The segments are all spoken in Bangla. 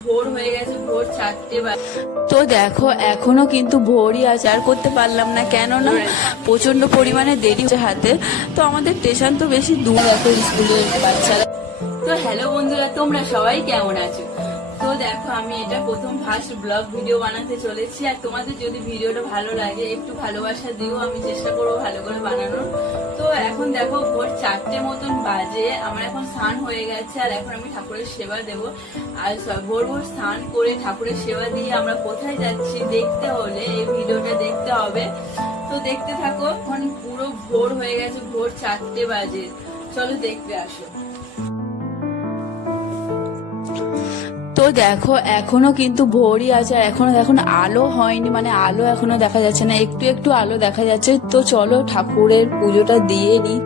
ভোর হয়ে গেছে, ভোর 4টে তো দেখো এখনো কিন্তু ভোরই আছে, আর করতে পারলাম না, কেননা প্রচন্ড পরিমাণে দেরি হচ্ছে হাতে। তো আমাদের স্টেশন তো বেশি দূর, দেখো স্কুলের বাচ্চারা। তো হ্যালো বন্ধুরা, তোমরা সবাই কেমন আছো? তো দেখো আমি এটা প্রথম ফার্স্ট ব্লগ ভিডিও বানাতে চলেছি, আর তোমাদের যদি ভিডিওটা ভালো লাগে একটু ভালোবাসা দিও, আমি চেষ্টা করবো ভালো করে বানানোর। তো এখন দেখো ভোর 4টে মতন বাজে, আমার এখন স্নান হয়ে গেছে, আর এখন আমি ঠাকুরের সেবা দেব। আর ভোর ভোর স্নান করে ঠাকুরের সেবা দিয়ে আমরা কোথায় যাচ্ছি দেখতে হলে এই ভিডিওটা দেখতে হবে। তো দেখতে থাকো, এখন পুরো ভোর হয়ে গেছে, ভোর 4টে বাজে, চলো দেখতে আসো। তো দেখো এখনো কিন্তু ভোরই আছে, আর এখন আলো হয়নি, মানে আলো এখনো দেখা যাচ্ছে না, একটু একটু আলো দেখা যাচ্ছে। তো চলো ঠাকুরের পুজোটা দিয়ে নিই।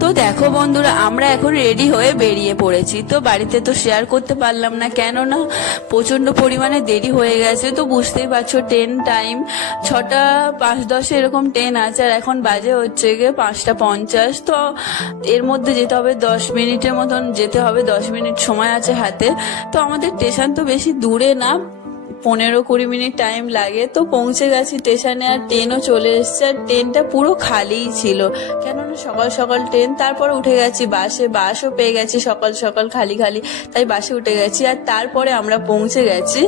তো দেখো বন্ধুরা, আমরা এখন রেডি হয়ে বেরিয়ে পড়েছি। তো বাড়িতে তো শেয়ার করতে পারলাম না, কেননা প্রচন্ড পরিমাণে দেরি হয়ে গেছে। তো বুঝতেই পারছো, ট্রেন টাইম 6টা 5:10 এরকম ট্রেন আছে, আর এখন বাজে হচ্ছে গিয়ে 5:50। তো এর মধ্যে যেতে হবে 10 মিনিটের মতন যেতে হবে, 10 মিনিট সময় আছে হাতে। তো আমাদের স্টেশন তো বেশি দূরে না, 15-20 মিনিট টাইম লাগে। তো পৌঁছে গেছি স্টেশনে, আর ট্রেনও চলে এসছে, আর ট্রেনটা পুরো খালিই ছিল, কেননা সকাল সকাল ট্রেন। তারপর উঠে গেছি বাসে, বাসও পেয়ে গেছি সকাল সকাল খালি খালি, তাই বাসে উঠে গেছি। আর তারপরে আমরা পৌঁছে গেছি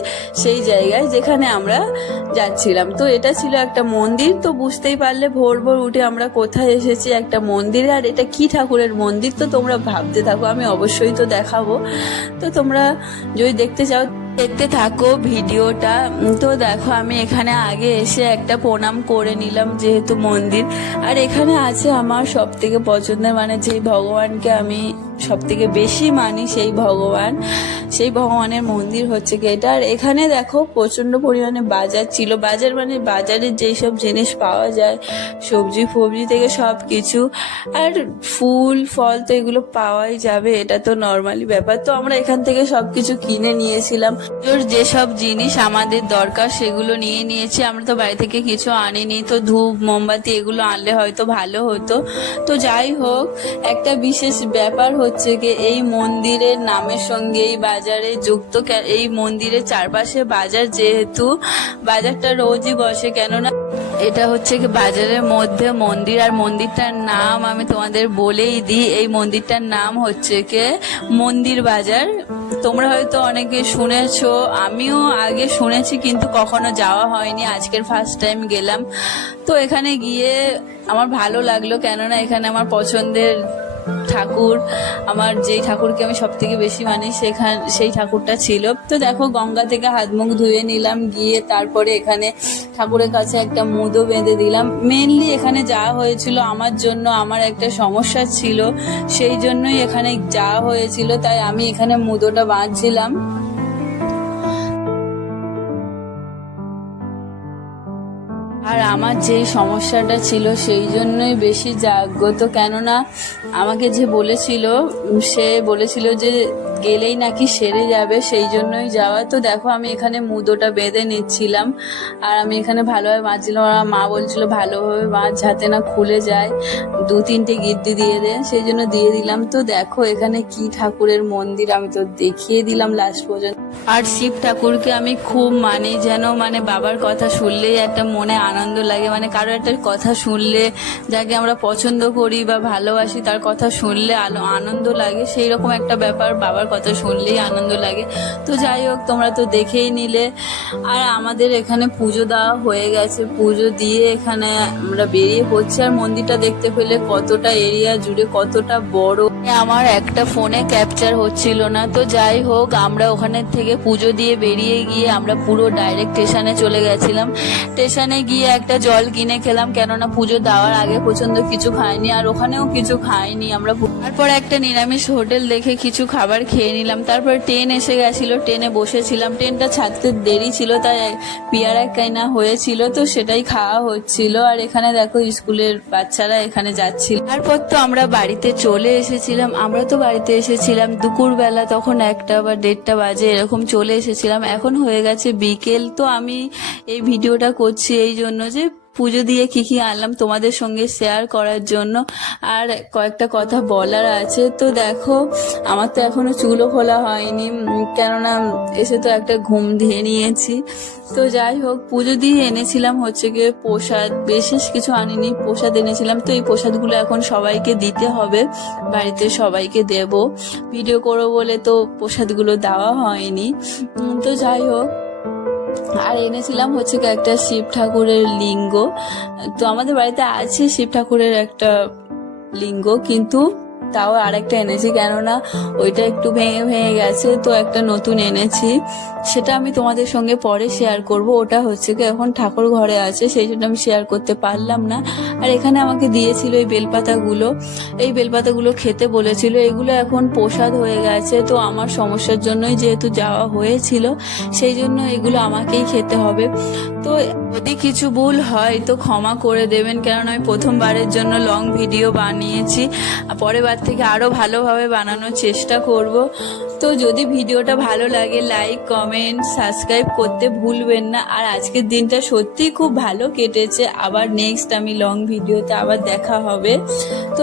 সেই জায়গায় যেখানে আমরা যাচ্ছিলাম। তো এটা ছিল একটা মন্দির। তো বুঝতেই পারলে ভোর ভোর উঠে আমরা কোথায় এসেছি, একটা মন্দিরে। আর এটা কি ঠাকুরের মন্দির তো তোমরা ভাবতে থাকো, আমি অবশ্যই তো দেখাবো। তো তোমরা যদি দেখতে চাও দেখতে থাকো ভিডিওটা। তো দেখো আমি এখানে আগে এসে একটা প্রণাম করে নিলাম, যেহেতু মন্দির। আর এখানে আছে আমার সব থেকে পছন্দের, মানে যেই ভগবানকে আমি সব থেকে বেশি মানি, সেই ভগবানের মন্দির হচ্ছে কি এটা। আর এখানে দেখো প্রচন্ড পরিমাণে বাজার ছিল, বাজার মানে বাজারের যেই সব জিনিস পাওয়া যায়, সবজি ফবজি থেকে সব কিছু, আর ফুল ফল তো এগুলো পাওয়াই যাবে, এটা তো নর্মালি ব্যাপার। তো আমরা এখান থেকে সবকিছু কিনে নিয়েছিলাম, যেসব জিনিস আমাদের দরকার সেগুলো নিয়ে নিয়েছি। আমরা তো বাড়ি থেকে কিছু আনিনি, তো ধূপ মোমবাতি এগুলো আনলে হয়তো ভালো হতো। তো যাই হোক, একটা বিশেষ ব্যাপার হচ্ছে কি, এই মন্দিরের নামের সঙ্গে এই বাজারে যুক্ত। এই মন্দিরের চারপাশে বাজার, যেহেতু বাজারটা রোজই বসে, কেননা এটা হচ্ছে কি বাজারের মধ্যে মন্দির। আর মন্দিরটার নাম আমি তোমাদের বলেই দিই, এই মন্দিরটার নাম হচ্ছে কি মন্দির বাজার। তোমরা হয়তো অনেকে শুনেছো, আমিও আগে শুনেছি, কিন্তু কখনো যাওয়া হয়নি, আজকের ফার্স্ট টাইম গেলাম। তো এখানে গিয়ে আমার ভালো লাগলো, কেননা এখানে আমার পছন্দের ঠাকুর, আমার যেই ঠাকুরকে আমি সব থেকে বেশি মানি সেই ঠাকুরটা ছিল। তো দেখো গঙ্গা থেকে হাত মুখ ধুয়ে নিলাম, গিয়ে তারপরে এখানে ঠাকুরের কাছে একটা মুদও বেঁধে দিলাম। মেনলি এখানে যাওয়া হয়েছিল আমার জন্য, আমার একটা সমস্যা ছিল, সেই জন্যই এখানে যাওয়া হয়েছিল, তাই আমি এখানে মুদোটা বাঁধছিলাম। আর আমার যেই সমস্যাটা ছিল সেই জন্যই বেশি জাগ্রত, কেননা আমাকে যে বলেছিল, সে বলেছিল যে গেলেই নাকি সেরে যাবে, সেই জন্যই যাওয়া। তো দেখো আমি এখানে মুদোটা বেঁধে নিচ্ছিলাম, আর আমি এখানে ভালোভাবে বাঁধছিলাম। আর মা বলছিল ভালোভাবে বাঁধ, যাতে না খুলে যায়, 2-3টে গিদ্দি দিয়ে দে, সেই জন্য দিয়ে দিলাম। তো দেখো এখানে কি ঠাকুরের মন্দির আমি তো দেখিয়ে দিলাম লাস্ট পর্যন্ত। আর শিব ঠাকুরকে আমি খুব মানি, যেন মানে বাবার কথা শুনলেই একটা মনে আনন্দ লাগে, মানে কারো একটা কথা শুনলে, যাকে আমরা পছন্দ করি বা ভালোবাসি তার কথা শুনলে আনন্দ লাগে, সেই রকম একটা ব্যাপার, বাবার কথা শুনলেই আনন্দ লাগে। তো যাই হোক, তোমরা তো দেখেই নিলে। আর আমাদের এখানে পুজো দেওয়া হয়ে গেছে, পুজো দিয়ে এখানে আমরা বেরিয়ে পড়ছি। আর মন্দিরটা দেখতে পেলে কতটা এরিয়া জুড়ে কতটা বড়, আমার একটা ফোনে ক্যাপচার হচ্ছিল না। তো যাই হোক, আমরা ওখানে থেকে পুজো দিয়ে বেরিয়ে গিয়ে আমরা পুরো ডাইরেক্ট স্টেশনে চলে গেছিলাম। স্টেশনে গিয়ে একটা জল কিনে খেলাম, কেননা পুজো দেওয়ার আগে পছন্দ কিছু খাইনি, আর ওখানেও কিছু খাইনি আমরা। তারপর একটা নিরামিষ হোটেল দেখে কিছু খাবার খেয়ে নিলাম। তারপর ট্রেন এসে গেছিল, ট্রেনে বসেছিলাম, ট্রেনটা ছাড়তে দেরি ছিল, তাই পেয়ারা কেনা হয়েছিল, তো সেটাই খাওয়া হচ্ছিল। আর এখানে দেখো স্কুলের বাচ্চারা এখানে যাচ্ছিল। তারপর তো আমরা বাড়িতে চলে এসেছিলাম। আমরা তো বাড়িতে এসেছিলাম দুপুরবেলা, তখন 1টা বা 1:30 বাজে এরকম চলে এসেছিলাম। এখন হয়ে গেছে বিকেল। তো আমি এই ভিডিওটা করছি এই জন্য যে পুজো দিয়ে কি কি আনলাম তোমাদের সঙ্গে শেয়ার করার জন্য। আর কয়েকটা কথা বলার আছে। তো দেখো, আমার তো এখনো চুলও খোলা হয়নি, কেননা এসে তো একটা ঘুম দিয়ে নিয়েছি। তো যাই হোক, পুজো দিয়ে এনেছিলাম হচ্ছে গিয়ে প্রসাদ, বিশেষ কিছু আনিনি, প্রসাদ এনেছিলাম। তো এই প্রসাদগুলো এখন সবাইকে দিতে হবে, বাড়িতে সবাইকে দেব। ভিডিও করবো বলে তো প্রসাদগুলো দেওয়া হয়নি। তো যাই হোক, আর এনেছিলাম হচ্ছে কি একটা শিব ঠাকুরের লিঙ্গ। তো আমাদের বাড়িতে আছে শিব ঠাকুরের একটা লিঙ্গ, কিন্তু তাও আরেকটা এনেছি, কেননা ওইটা একটু ভেঙে ভেঙে গেছে। তো একটা নতুন এনেছি, সেটা আমি তোমাদের সঙ্গে পরে শেয়ার করব। ওটা হচ্ছে কি এখন ঠাকুর ঘরে আছে, সেই জন্য আমি শেয়ার করতে পারলাম না। আর এখানে আমাকে দিয়েছিল এই বেলপাতাগুলো, এই বেলপাতাগুলো খেতে বলেছিল। এগুলো এখন প্রসাদ হয়ে গেছে। তো আমার সমস্যার জন্যই যেহেতু যাওয়া হয়েছিল, সেই জন্য এগুলো আমাকেই খেতে হবে। তো যদি কিছু ভুল হয় তো ক্ষমা করে দেবেন, কারণ আমি প্রথমবারের জন্য লং ভিডিও বানিয়েছি। পরের বার থেকে আরো ভালোভাবে বানানোর চেষ্টা করব। তো যদি ভিডিওটা ভালো লাগে, লাইক, কমেন্ট, সাবস্ক্রাইব করতে ভুলবেন না। আর আজকের দিনটা সত্যি খুব ভালো কেটেছে। আবার নেক্সট আমি লং ভিডিওতে আবার দেখা হবে। তো